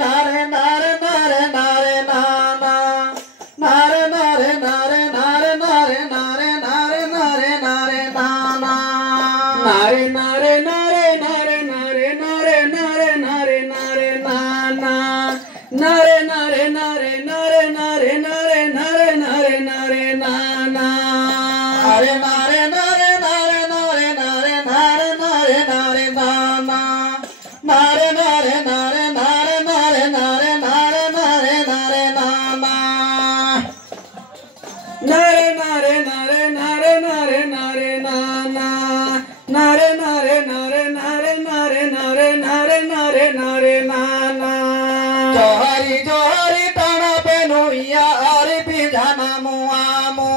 nare nare nare nare na na nare nare nare nare nare nare nare nare nare na na nare nare nare nare nare nare nare nare nare na na nare nare nare nare nare nare nare nare nare na na nare nare nare nare nare nare nare nare nare na na nare nare nare nare nare nare nare nare nare na na nare nare nare nare nare nare na na nare nare nare nare nare nare nare nare nare na na johari johari tana penuia ari pijana muamo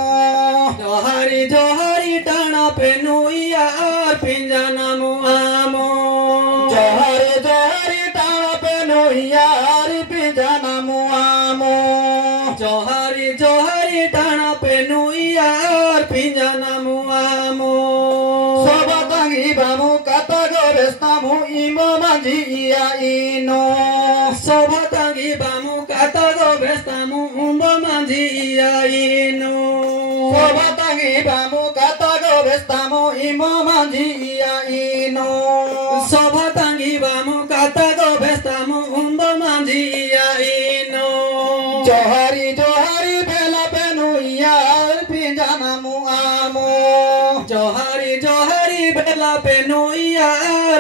johari johari tana penuia ari pijana muamo johari johari tana penuia ari pijana muamo johari johari tana penuia ari pijana muamo sobatangi bamu katago bestamu imo manji ia ino sobatangi bamu katago bestamu umbo manji ia ino sobatangi bamu katago bestamu imo manji ia ino sobatangi bamu katago bestamu umbo manji ia ino johari johari bela penu ia pinjana muamo johari johari bela penu ia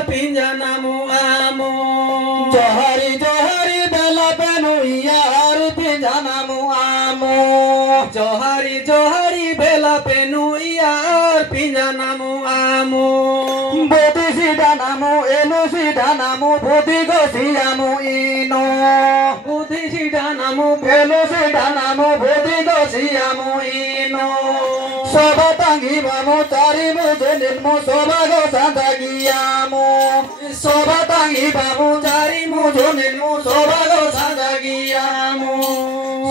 pinjana muamo johari johari bela penu ia pinjana muamo johari johari bela penu ia pinjana muamo bodhi sidanamu enu sidanamu bodhi gosiamu ino bodhi sidanamu enu sidanamu bodhi gosiamu ino sobatangi bamu cari mujenilmu sobago sandagiamu sobatangi bamu cari mujenilmu sobago sandagiamu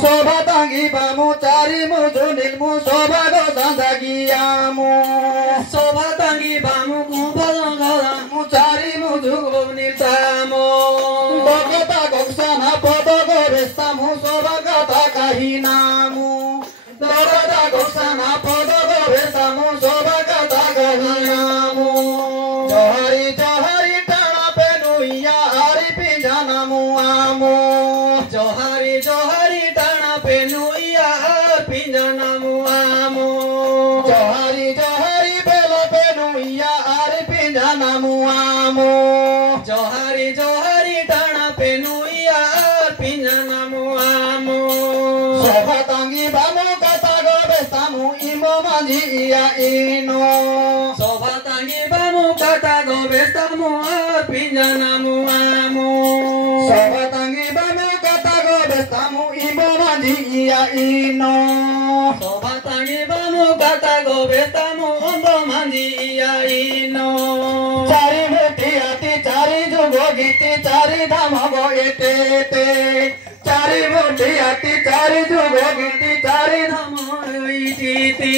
sobatangi bamu cari mujenilmu sobago sandagiamu sobatangi bamu kumpalangalamu cari mujeniltamu bogota goksana podogo bestamu sobagata kahinamu bogota goksana podogo bestamu sobagata kahinamu johari johari tana penuia ari pinjana muamo johari johari tana penuia ari pinjana muamo johari johari bela penuia ari pinjana muamo johari johari tana penuia ari pinjana muamo sobatangi bamu katago bestamu imo manji ia ino sobatangi bamu katago bestamu ari pinjana muamo sobatangi bamu katago bestamu imo manji ia ino sobatangi bamu katago bestamu imo manji ia ino cari muti ati cari jugo giti cari dhamago etete cari muti ati cari jugo giti cari dhamago etete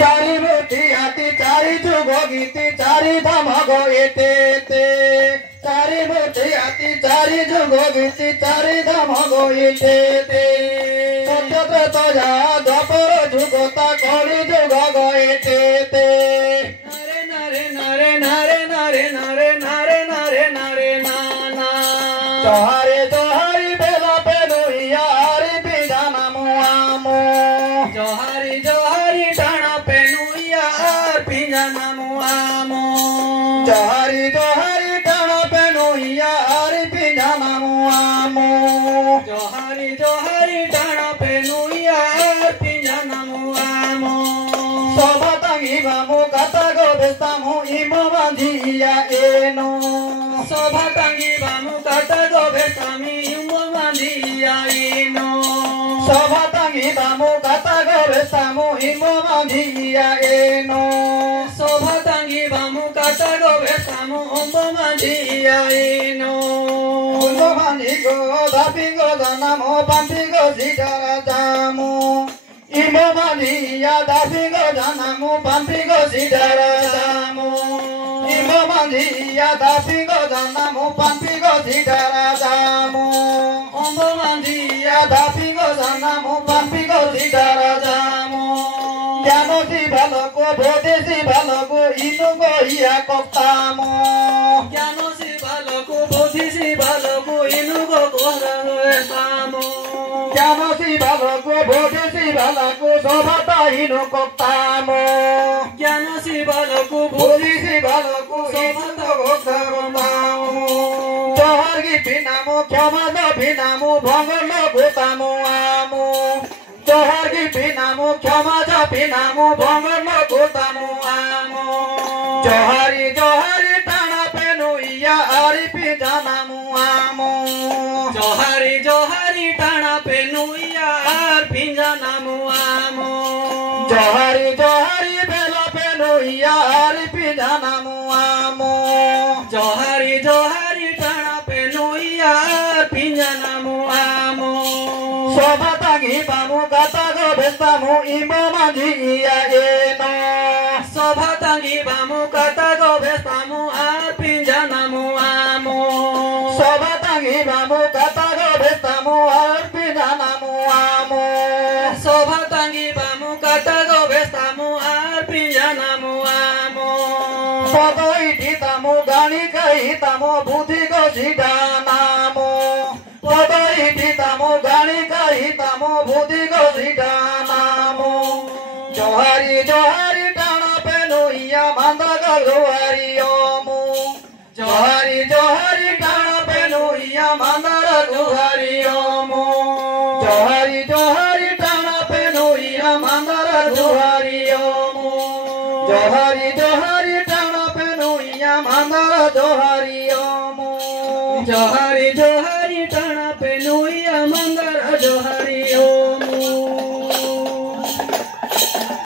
cari muti ati cari jugo giti cari dhamago etete cari muti ati cari jugo giti cari dhamago etete sototre toja daporo jugota kori jugo etete nare nare nare nare nare nare nare nare na na johari johari bela penuia ari pinjana muamo johari johari tana penuia ari pinjana muamo johari johari tana penuia ari pinjana muamo johari johari tana penuia ari pinjana muamo sobatangi bamu katago bestamu imo manji ia eno sobatangi bamu katago bestamu imo manji ia eno sobatangi bamu katago bestamu imo manji ia eno sobatangi bamu katago bestamu imo manji ia eno imo manji go dapingo danamo pampigo sidara jamu imo manji ia dapingo danamu pampigo sidara jamu imo manji ya dapigo janamu pampigo sidara jamu. Ombo manji ya dapigo janamu pampigo sidara jamu. Jano si baloko bodhe si baloko inugo iya koktamu. Jano si baloko bodhe si baloko inugo korago etamu. Jano si baloko bodhe si baloko sobata inu koktamu. Jano si baloko bodhe si baloko sobata koktamu. Johar gi pinamu khamada pinamu bhangalo gotamu amu. Johar gi pinamu khamada pinamu bhangalo gotamu amu. Johari johari tana penu iya ari pijanamu amu. Johari johari tana penu iya ari pijanamu amu. Johari johari bela penu iya ari pijanamu amu. Johari johari tana penu iya ari pijanamu amu. Sobatangi pamu katago bestamu imo manji iya eno. Sobatangi pamu katago bestamu ari pijanamu amu. Sobatangi pamu katago bestamu ari pijanamu amu. Sobatangi pamu katago bestamu ari pijanamu amu. Padoi ditamu gani kai tamu buddhi go sidanamu. Padoi ditamu gani kai tamu buddhi go sidanamu. Johari johari tana penu iya mandaga johari omu. Johari johari tana penu iya mandara johari omu. Johari johari tana penu iya mandara johari omu. Johari johari tana penu iya mandara johari omu. Johari johari tana penu iya mandara johari omu.